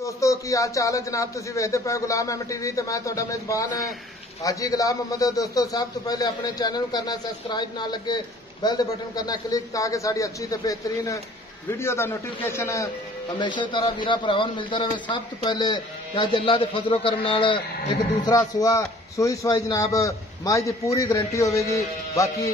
दोस्तों की हाल चाल है जनाब, तुम वेखते पे गुलाम अहमद टीवी ते मैं तुहाडा मेजबान हाजी गुलाम अहमद। दोस्तों सब तो पहले अपने चैनल करना सब्सक्राइब ना लगे बेल दे बटन करना क्लिक ताकि साड़ी अच्छी ते बेहतरीन वीडियो का नोटिफिकेशन हमेशा ही तरह वीरा भरावां नूं मिलता रहे। सब तो पहले अज अल्लाह के फजलो करम नाल एक दूसरा सूई सवाई जनाब मझ की पूरी गारंटी होगी। बाकी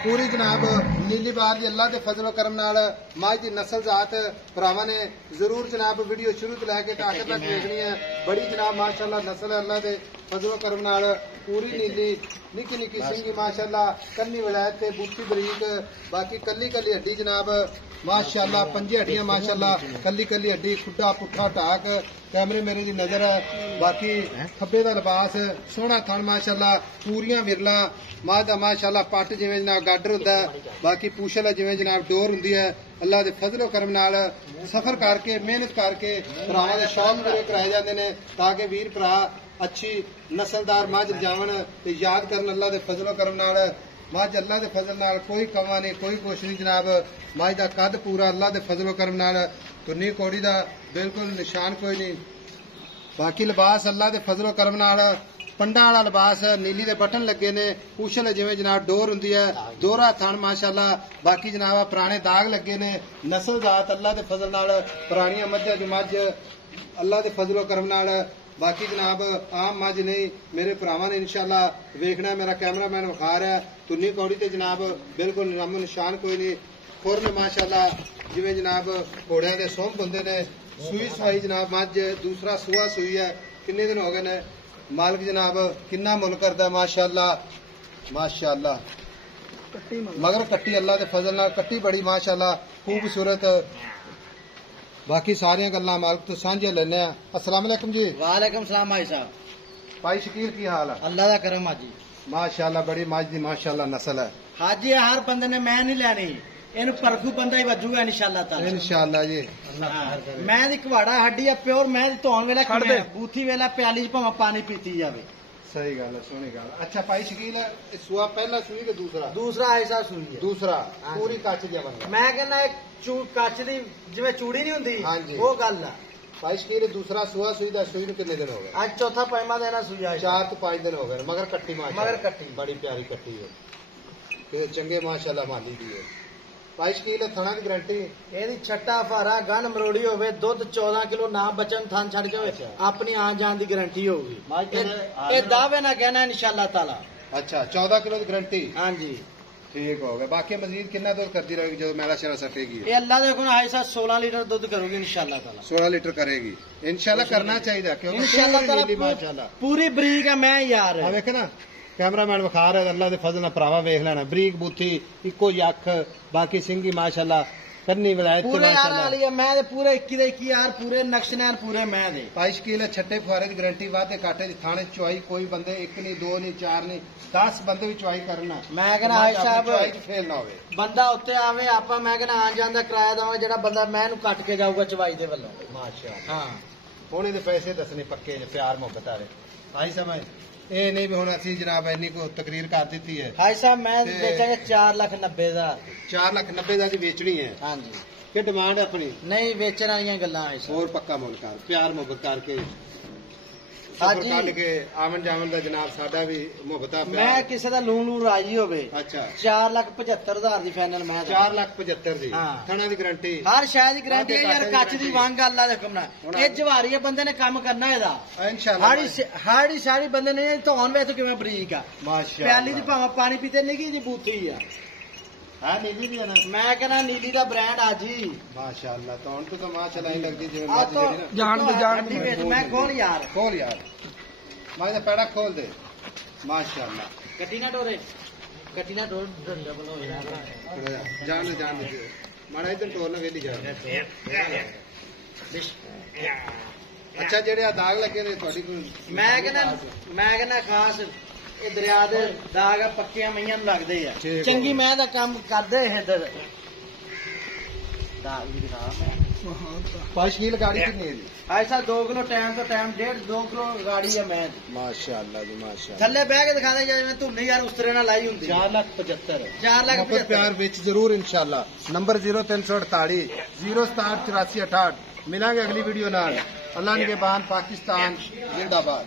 पूरी जनाब नीली बार की अल्लाह के फजलो करम नाल मझ की नस्ल जात भरावां ने जरूर जनाब वीडियो शुरू तो लैके आखिर तक देखनी है। बड़ी जनाब माशाअल्लाह नस्ल है, अल्लाह के फजलो करम नाल पूरी नीली निकी निकी सिंगी माशाअल्लाह कन्नी विलायत बूटी बरीक। बाकी कली कली हड्डी जनाब माशाअल्लाह, पंजे हड्डियां माशाअल्लाह, कली कली हड्डी खुड्डा पुट्ठा ढाक कैमरे मेरे की नजर है। बाकी खब्बे का लिबास सोहना थन माशाअल्लाह, पूरियां विरला मां दा माशाअल्लाह, पट जिवें जनाब गाडर हुंदा है। बाकी पूछल जिवें जनाब डोर हुंदी है। अल्लाह के फजलो करम नाल सफर करके मेहनत करके भरावां दे शौक पूरे कराए जाते हैं ताकि वीर भरा अच्छी नस्लदार मझ जावन ते याद करन। अल्लाह के फजलो करम नाल मझ अल्लाह के फजल नाल कोई कमा नहीं कोई कुछ नहीं जनाब। मझ का कद पूरा अल्लाह के फजलो करम नाल, तुन्नी कौड़ी का बिल्कुल निशान कोई नहीं। बाकी लिबास अल्लाह के फजलो करम नाल पंडा वाला लिबास नीली के बटन लगे ने, पूछल जिवें जनाब डोर हुंदी है, दोहरा थन माशाअल्लाह। बाकी जनाब पुराने दाग लगे ने, नस्ल जात अल्लाह के फजल नाल पुरानियां मझां दी मझ अल्लाह के फजलो करम नाल। बाकी जनाब आम मझ नहीं, मेरे भरावां ने इंशाअल्लाह वेखना, मेरा कैमरामैन विखा रहा है तुन्नी कौड़ी ते जनाब बिल्कुल नामो निशान कोई नहीं। खुरन माशाअल्लाह जिवें जनाब घोड़ियां दे सुंभ हुंदे ने। सूई सवाई जनाब मझ दूसरा सूआ सूई है, किन्ने दिन हो गए ने, मालिक जनाब किन्ना मुल करदा माशाअल्लाह माशाअल्लाह। मगर कट्टी अल्लाह के फजल नाल कट्टी बड़ी माशाअल्लाह खूबसूरत। बाकी सारियां गल्लां मालिक तो सांझे लेने। अस्सलाम वालेकुम जी। वालेकुम सलाम भाई साहब। भाई शकील की हाल है? अल्लाह का करम हाजी माशाअल्लाह, बड़ी मझ दी माशाअल्लाह नस्ल है हाजी। हर बंदे ने मैं नहीं लैनी, इन परखू बंदा ही वजूगा इंशाअल्लाह ताला। इंशाअल्लाह जी। मैं दी कवाड़ा हड्डी है प्योर, मैं धोन वेला बूथी वेला प्याली च भावें पानी पीती जावे। सही गल है, सोहनी गल। अच्छा भाई शकील सुआ पहला सूई के दूसरा ऐसा सूई है। दूसरा पूरी कच जवन। मैं कहना कच दी जिवें चूड़ी नहीं हुंदी वो गल है। भाई शकील दूसरा सुआ सूई दा सूई नूं कितने दिन हो गए? आज चौथा पंजवां दिन है सूई। 4 तो 5 दिन हो गए। मगर कट्टी माशाअल्लाह, मगर कट्टी बड़ी प्यारी कट्टी है, चंगे माशाअल्लाह माली दी है। भाई शकील थना की गारंटी एदी छट्टा फारा गन मरोड़ी होवे, दुध 14 किलो ना बचन थान छड़ जावे, अपनी आन जान दी गारंटी होगी। ए दावे ना कहना इंशाअल्लाह ताला। अच्छा 14 किलो की गारंटी? हां जी ठीक हो गया। बाकी मजीद कितना दूध करती रहेगी जो मेला शेरा सटेगी? ये अल्लाह दे हुक्म है 16 लीटर दूध करोगी इंशाअल्लाह ताला। 16 लीटर करेगी इंशाअल्लाह, करना चाहिए क्योंकि इंशाअल्लाह ताला माशाअल्लाह पूरी बरीक है। मैं यार वेख ना कैमरामैन विखा रहा है, अल्लाह के फजल नाल भरावा वेख लेना, बरीक बूथी इको अख, बाकी सिंगी माशाअल्लाह कन्नी विलायत पूरे यार वाली है। मैं दे पूरे 21 दे 21 यार पूरे नक्श नाल पूरे मैं दे। भाई शकील छट्टे फुआरे की गारंटी वादे काटे थाने चुआई कोई बंदे 1 नहीं 2 नहीं 4 नहीं 10 बंदे भी चुआई करना। मैं कहना हाई साहब चुआई च फेल ना होवे, बंदा उत्ते आवे आपा मैं कहना आ जांदा किराया देवांगे जेड़ा बंदा मैं नू कट के जाऊगा चुआई दे वल्लों माशाअल्लाह। हां होने दे पैसे दसने पक्के प्यार मोहब्बत आ रहे भाई समझ ये नहीं भी होना सी जनाब इन्नी को तकरीर कर दी है। हाई साहब मैं बेचांगे 4,90,000 4,90,000 की बेचनी है। हाँ जी कि डिमांड अपनी नहीं बेचने वाली गल्लां और पक्का मुल कर प्यार मोहब्बत करके के आवन जावन का जनाब साडा भी मोहब्बत मैं किसी का लून लून राजी होवे। अच्छा 4,75,000 की फाइनल मैं 4,75,000 दी थना की गारंटी हर शायद की गारंटी है यार। कच दी वांग अल्लाह दे हुक्म नाल ये जवारी बंदे ने काम करना एदा इंशाअल्लाह। हाड़ी सारी बंदे ने धोन वे तो किवें बरीक आ माशाअल्लाह, प्याली दी भावें पानी पीते निकी जी बूथी आ है नीली भी है ना। मैं कहना नीली का ब्रांड आजी माशाअल्लाह। तो माशाअल्लाह ही लगती जिवें जान मैं खोल यार मैं तो पैड़ा खोल दे माशाअल्लाह। कटी ना डोर डबल हो जान माड़ा इधर टोर ना वेली जा। अच्छा जेड़े दाग लगे ने तुहाडी मैं कहना खास ਇਹ ਦਰਿਆ ਦੇ ਦਾਗ ਪੱਕੀਆਂ ਮਈਆਂ ਨੂੰ ਲੱਗਦੇ ਆ, ਚੰਗੀ ਮੈਂ ਦਾ ਕੰਮ ਕਰਦੇ ਇਧਰ ਦਾਗ ਵੀ ਦਿਖਾ ਮੈਂ। ਪਾਸ਼ੀਲ ਗਾੜੀ ਕਿੰਨੀ ਹੈ ਜੀ? ਐਸਾ 2 ਕਿਲੋ ਟਾਈਮ ਤੋਂ ਟਾਈਮ 1.5 2 ਕਿਲੋ ਗਾੜੀ ਹੈ ਮੈਂ ਮਾਸ਼ਾਅੱਲਾ ਜੀ ਮਾਸ਼ਾਅੱਲਾ। ਥੱਲੇ ਬਹਿ ਕੇ ਦਿਖਾ ਦੇ ਜਿਵੇਂ ਧੁੰਨੀ ਯਾਰ ਉਸ ਤਰ੍ਹਾਂ ਨਾਲ ਲਾਈ ਹੁੰਦੀ। 4,75,000 ਪਿਆਰ ਵਿੱਚ ਜ਼ਰੂਰ ਇੰਸ਼ਾਅੱਲਾ। ਨੰਬਰ 0348 0678468 ਮਿਲਾਂਗੇ ਅਗਲੀ ਵੀਡੀਓ ਨਾਲ। अल्लाह निगहबान पाकिस्तान जिंदाबाद।